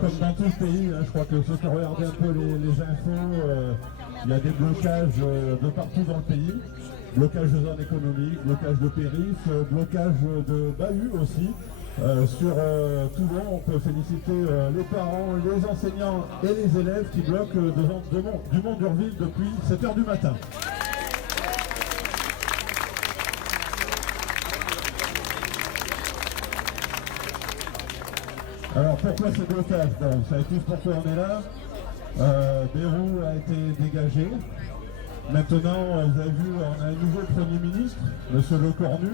Comme dans tout le pays, je crois que ceux qui regardent un peu les infos, il y a des blocages de partout dans le pays. Blocage de zones économiques, blocage de périph', blocage de bahuts aussi. Sur Toulon, on peut féliciter les parents, les enseignants et les élèves qui bloquent du Mont-d'Urville depuis 7 h du matin. Alors pourquoi ce blocage? Bon, vous savez tous pourquoi on est là. Bayrou a été dégagé. Maintenant, vous avez vu, on a un nouveau Premier ministre, M. Lecornu,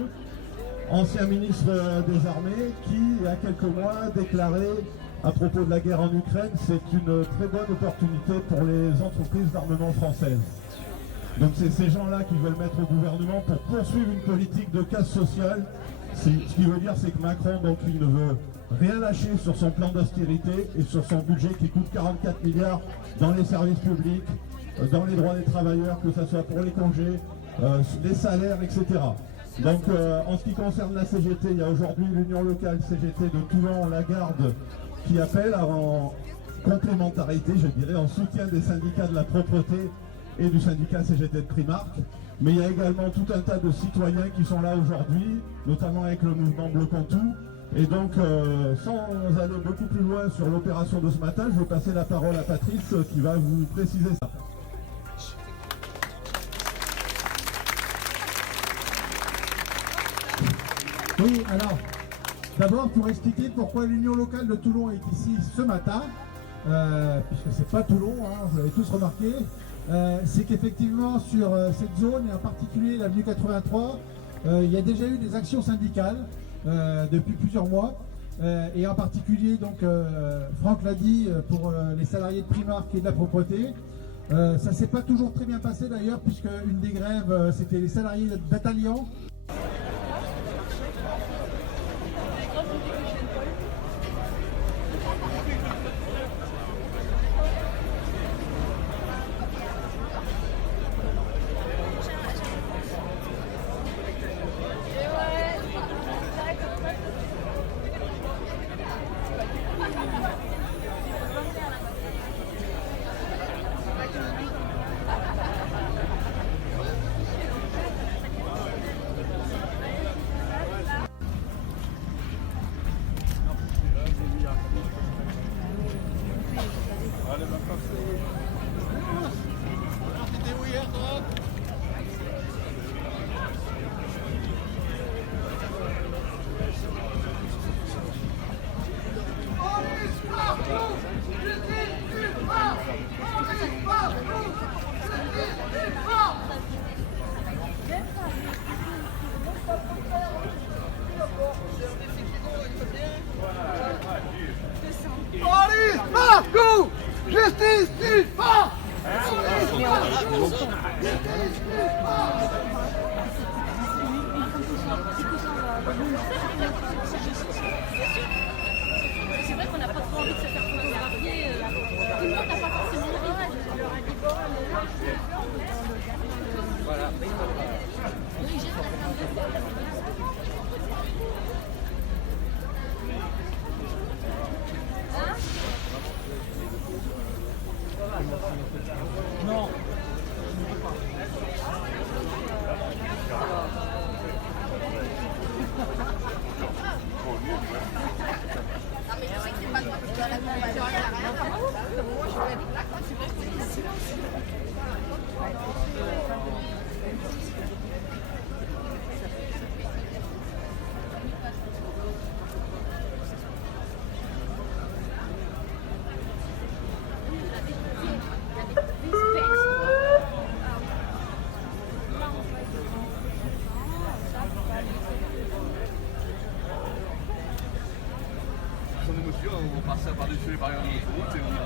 ancien ministre des Armées, qui, il y a quelques mois, a déclaré à propos de la guerre en Ukraine, c'est une très bonne opportunité pour les entreprises d'armement françaises. Donc c'est ces gens-là qui veulent mettre au gouvernement pour poursuivre une politique de casse sociale. Ce qui veut dire, c'est que Macron, donc, il ne veut rien lâcher sur son plan d'austérité et sur son budget qui coûte 44 milliards dans les services publics, dans les droits des travailleurs, que ce soit pour les congés, les salaires, etc. Donc en ce qui concerne la CGT, il y a aujourd'hui l'Union locale CGT de Toulon-la-Garde qui appelle en complémentarité, je dirais, en soutien des syndicats de la propreté et du syndicat CGT de Primark. Mais il y a également tout un tas de citoyens qui sont là aujourd'hui, notamment avec le mouvement Bloquons Tout. Et donc, sans aller beaucoup plus loin sur l'opération de ce matin, je vais passer la parole à Patrice qui va vous préciser ça. Oui, alors, d'abord pour expliquer pourquoi l'Union locale de Toulon est ici ce matin, puisque c'est pas Toulon, hein, vous l'avez tous remarqué, c'est qu'effectivement sur cette zone, et en particulier l'avenue 83, il y a déjà eu des actions syndicales depuis plusieurs mois, et en particulier, donc Franck l'a dit, pour les salariés de Primark et de la propreté. Ça s'est pas toujours très bien passé d'ailleurs, puisque une des grèves, c'était les salariés d'Atalian. Police partout! Justice nulle part! C'est vrai qu'on n'a pas trop envie de se faire photographier. Tout le monde n'a pas forcément envie. Voilà. Non. Son émotion, on passait par-dessus les barrières de l'autoroute et on